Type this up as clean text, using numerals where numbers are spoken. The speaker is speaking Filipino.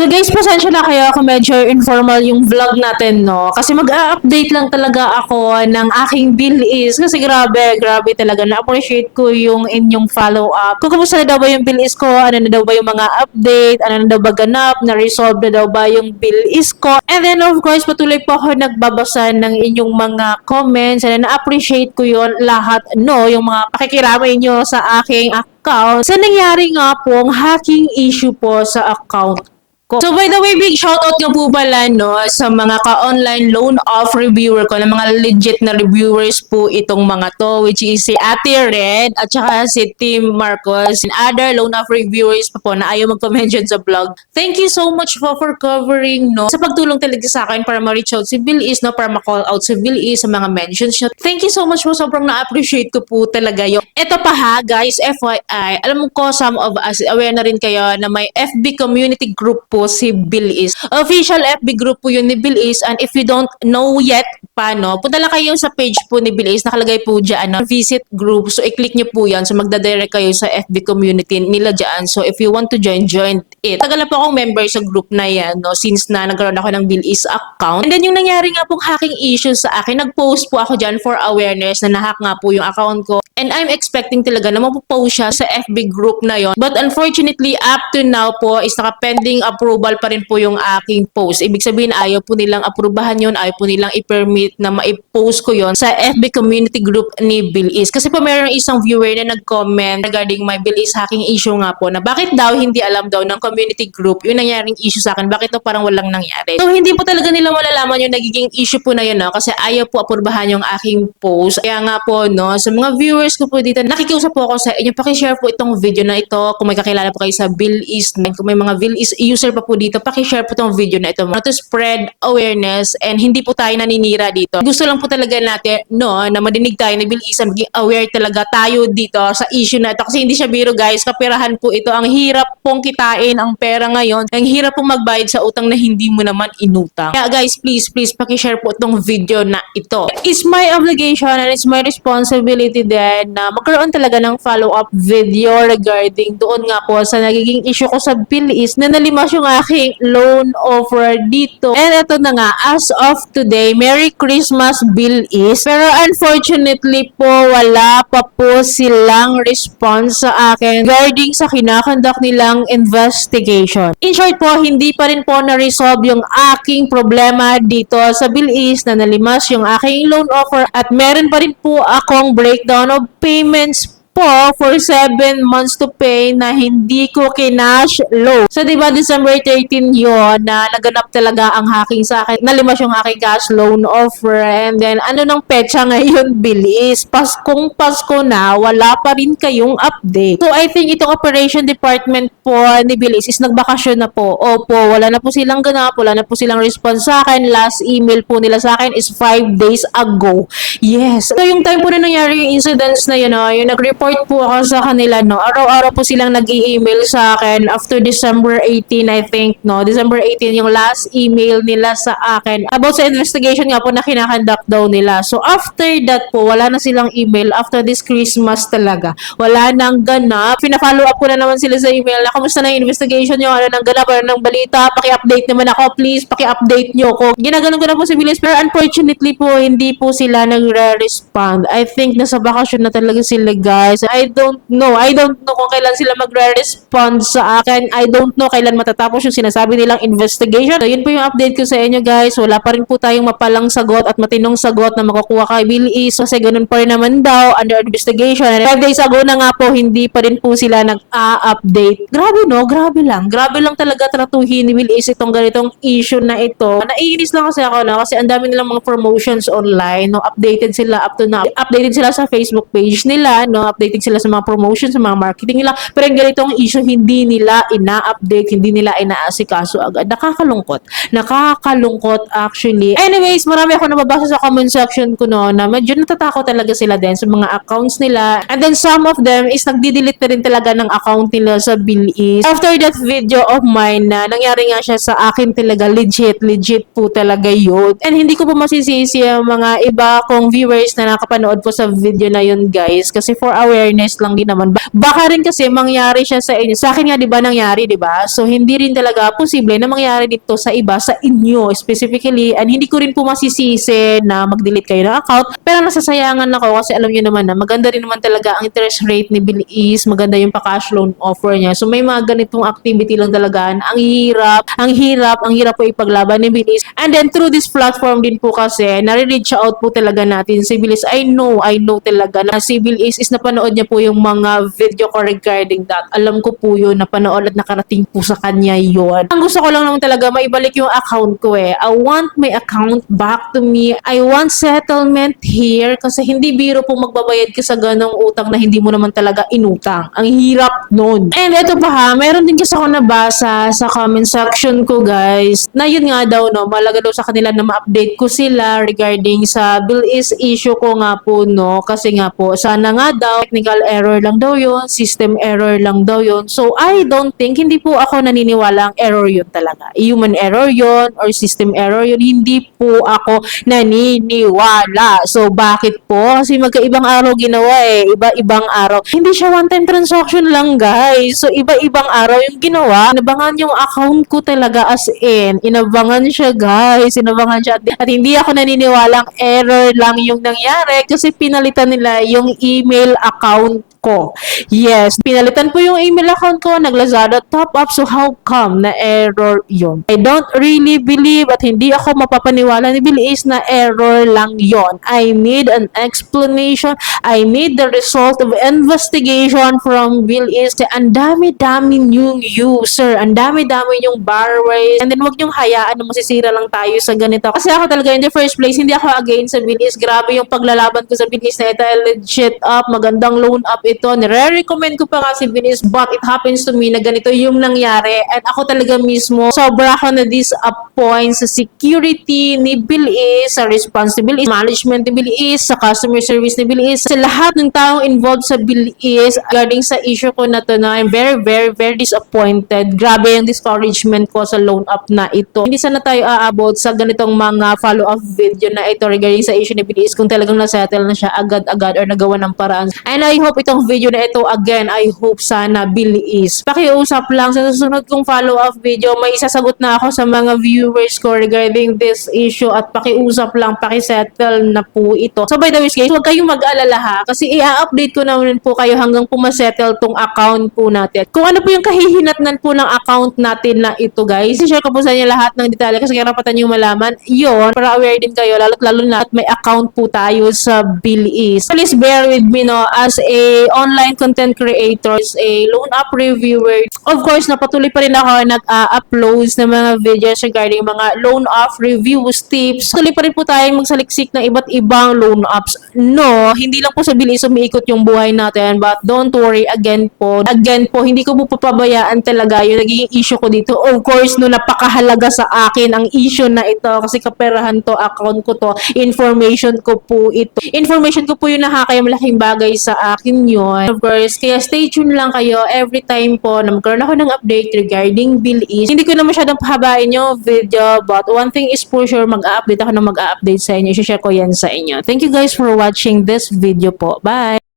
So guys, pasensya na kayo kung medyo informal yung vlog natin, no? Kasi mag-update lang talaga ako ng aking bill is kasi grabe talaga. Na-appreciate ko yung inyong follow-up. Kung kumusta na daw ba yung bill is ko, ano na daw ba yung mga update, ano na daw ba ganap, na-resolve na daw ba yung bill is ko. And then of course, patuloy po ako nagbabasa ng inyong mga comments and na-appreciate ko yon lahat, no? Yung mga pakikiramay nyo sa aking account. Sa nangyari nga pong hacking issue po sa account ko. So by the way, big shoutout nga po pala no, sa mga ka-online loan off reviewer ko, na mga legit na reviewers po itong mga to, which is si Ate Red at saka si Tim Marcos and other loan off reviewers pa po na ayaw magpa-mention sa vlog. Thank you so much po for covering, no, sa pagtulong talaga sa akin para ma-reach out si Bill Is, no, para ma-call out si Bill Is sa mga mentions nyo. Thank you so much po, sobrang na-appreciate ko po talaga yung. Ito pa ha guys, FYI, alam ko some of us aware na rin kayo na may FB community group po si Bill Is. Official FB group po yun ni Bill Is, and if you don't know yet paano, punta lang kayo sa page po ni Bill Is, nakalagay po dyan na visit group. So i-click nyo po yan. So magdadirect kayo sa FB community nila dyan. So if you want to join it. Tagal na po akong member sa group na yan, no, since na nagkaroon ako ng Bill Is account. And then yung nangyari nga pong hacking issues sa akin, nag-post po ako dyan for awareness na nahack nga po yung account ko. And I'm expecting talaga na mapopost siya sa FB group na yon. But unfortunately, up to now po is naka-pending approval pa rin po yung aking post. Ibig sabihin, ayaw po nilang aprubahan yon, ayaw po nilang i-permit na ma-post ko yon sa FB community group ni Bill Is. Kasi po mayroong isang viewer na nag-comment regarding my Bill Is hacking issue nga po, na bakit daw hindi alam daw ng community group yung nangyaring issue sa akin, bakit daw parang walang nangyari. So hindi po talaga nila malalaman yung nagiging issue po na yun, no? Kasi ayaw po aprubahan yung aking post. Kaya nga po, no, sa mga viewers ko po dito, nakikiusap po ako sa inyo, pakishare po itong video na ito kung may kakilala po kayo sa Bill Is, kung may mga Bill Is user pa po dito, pakishare po itong video na ito to spread awareness and hindi po tayo naninira dito. Gusto lang po talaga natin, no, na madinig tayo ni Bill Is, maging aware talaga tayo dito sa issue na ito kasi hindi siya biro guys, kapirahan po ito. Ang hirap pong kitain ang pera ngayon, ang hirap pong magbayad sa utang na hindi mo naman inutang. Kaya guys, please pakishare po itong video na ito. It's my obligation and it's my responsibility din na magkaroon talaga ng follow-up video regarding doon nga po sa nagiging issue ko sa Bill Is na nalimas yung aking loan offer dito. And ito na nga, as of today, Merry Christmas Bill Is. Pero unfortunately po, wala pa po silang response sa akin regarding sa kinakonduct nilang investigation. In short po, hindi pa rin po na-resolve yung aking problema dito sa Bill Is na nalimas yung aking loan offer at meron pa rin po akong breakdown of payments po for 7 months to pay na hindi ko kinash loan. So, diba, December 13 yun na naganap talaga ang hacking sa akin. Nalimas yung aking cash loan offer. And then, ano nang petsa ngayon, Bill Is? Paskong Pasko na, wala pa rin kayong update. So, I think itong operation department po ni Bill Is nagbakasyon na po. Opo, wala na po silang ganap, wala na po silang response sa akin. Last email po nila sa akin is 5 days ago. Yes. So, yung time po na nangyari yung incidents na yun, yung nag-report po ako sa kanila, no. Araw-araw po silang nag-i-email sa akin after December 18, I think, no. December 18 yung last email nila sa akin about sa investigation nga po na kinakonduct daw nila. So after that po, wala na silang email after this Christmas talaga. Wala nang ganap. Pina-follow up ko na naman sila sa email na kamusta na yung investigation nyo, ano nang ganap, ano nang balita, paki-update naman ako, please, paki-update nyo ko. Ginaganon ko na po si Bilis, pero unfortunately po, hindi po sila nagre-respond. I think nasa bakasyon na talaga sila, guys. I don't know kung kailan sila magre-respond sa akin. I don't know kailan matatapos yung sinasabi nilang investigation. So, yun po yung update ko sa inyo, guys. Wala pa rin po tayong mapalang sagot at matinong sagot na makukuha kay Bill Is kasi ganun pa rin naman daw under investigation. And 5 days ago na nga po, hindi pa rin po sila nag-update. Grabe, no? Grabe lang talaga tratuhin ni Bill Is itong ganitong issue na ito. Naiinis lang kasi ako, no? Kasi ang dami nilang mga promotions online, no? Updated sila up to now. Updated sila sa Facebook page nila, no? Updating sila sa mga promotions, sa mga marketing nila. Pero yung ganitong issue, hindi nila ina-update, hindi nila inaasikaso agad. Nakakalungkot actually. Anyways, marami ako nababasa sa comment section ko, no, na medyo natatakot talaga sila din sa mga accounts nila. And then some of them is nagdi-delete na rin talaga ng account nila sa Bill Is. After that video of mine na nangyari nga siya sa akin talaga, legit po talaga yun. And hindi ko po masisisi ang mga iba kong viewers na nakapanood po sa video na yun, guys. Kasi for our awareness lang din naman. Baka rin kasi mangyari siya sa inyo. Sa akin nga, di ba, nangyari, di ba? So, hindi rin talaga posible na mangyari dito sa iba, sa inyo specifically. And hindi ko rin po masisisi na mag-delete kayo ng account. Pero nasasayangan ako kasi alam niyo naman na maganda rin naman talaga ang interest rate ni Bill is, maganda yung pa-cash loan offer niya. So, may mga ganitong activity lang talaga. Ang hirap po ipaglaban ni Bill is. And then, through this platform din po kasi, nare-reach out po talaga natin si Bill is. I know talaga na si Bill is napanood niya po yung mga video ko regarding that. Alam ko po yun, napanood at nakarating po sa kanya yun. Ang gusto ko lang naman talaga, maibalik yung account ko eh. I want my account back to me. I want settlement here kasi hindi biro po magbabayad ka sa ganong utang na hindi mo naman talaga inutang. Ang hirap nun. And ito pa ha, meron din kasi ako nabasa sa comment section ko guys, na yun nga daw no, malaga daw sa kanila na ma-update ko sila regarding sa bill is issue ko nga po no, kasi nga po, sana nga daw, technical error lang daw yun, system error lang daw yun. So, I don't think, hindi po ako naniniwala ang error yun talaga. Human error yun or system error yun, hindi po ako naniniwala. So, bakit po? Kasi magkaibang araw ginawa eh, iba-ibang araw. Hindi siya one-time transaction lang guys. So, iba-ibang araw yung ginawa. Inabangan yung account ko talaga as in. Inabangan siya guys. Inabangan siya. At hindi ako naniniwalang error lang yung nangyari kasi pinalitan nila yung email account ko. Yes, pinalitan po yung email account ko, nag-Lazada top up, so how come na error yun? I don't really believe at hindi ako mapapaniwala ni Bill is na error lang yon. I need an explanation. I need the result of investigation from Bill is. Ang dami-dami yung user, ang dami-dami yung borrowers, and then wag yung hayaan na masisira lang tayo sa ganito. Kasi ako talaga in the first place, hindi ako against sa Bill is. Grabe yung paglalaban ko sa Bill is na ito, legit up, magandang loan up ito. Nire-recommend ko pa nga si Binis, but it happens to me na ganito yung nangyari. And ako talaga mismo, sobra ako na disappoint sa security ni Bill is, sa responsibility, management ni Bill is, sa customer service ni Bill is, sa lahat ng taong involved sa Bill is, regarding sa issue ko na to na I'm very disappointed. Grabe yung discouragement ko sa loan up na ito. Hindi sana tayo aabot sa ganitong mga follow-up video na ito regarding sa issue ni Bill is kung talagang nasettle na siya agad-agad or nagawa ng paraan. And I hope itong video na ito, again, I hope sana Bill is. Pakiusap lang sa susunod kong follow-up video, may isasagot na ako sa mga viewers ko regarding this issue at pakiusap lang, pakisettle na po ito. So by the way guys, huwag kayong mag-alala ha, kasi i-update ko naman po kayo hanggang pumasettle tong account po natin. Kung ano po yung kahihinatnan po ng account natin na ito guys, i-share ko po sa inyo lahat ng detalye kasi karapatan nyo malaman yon para aware din kayo, lalo na at may account po tayo sa Bill is. Please bear with me no, as a online content creators, a loan app reviewer. Of course, napatuloy pa rin ako nag-uploads ng mga videos regarding mga loan app reviews, tips. Tuloy pa rin po tayong magsaliksik ng iba't ibang loan apps. No, hindi lang po sa bilis umiikot yung buhay natin, but don't worry, again po, hindi ko po papabayaan talaga yung naging issue ko dito. Of course, no, napakahalaga sa akin ang issue na ito kasi kaperahan to, account ko to, information ko po ito. Information ko po yung nakakaya malaking bagay sa akin yun. Of course, kaya stay tuned lang kayo every time po na magkaroon ako ng update regarding Bill is. Hindi ko na masyadong pahabain yung video, but one thing is for sure, mag-update ako na mag-update sa inyo. I-share ko yan sa inyo. Thank you guys for watching this video po. Bye!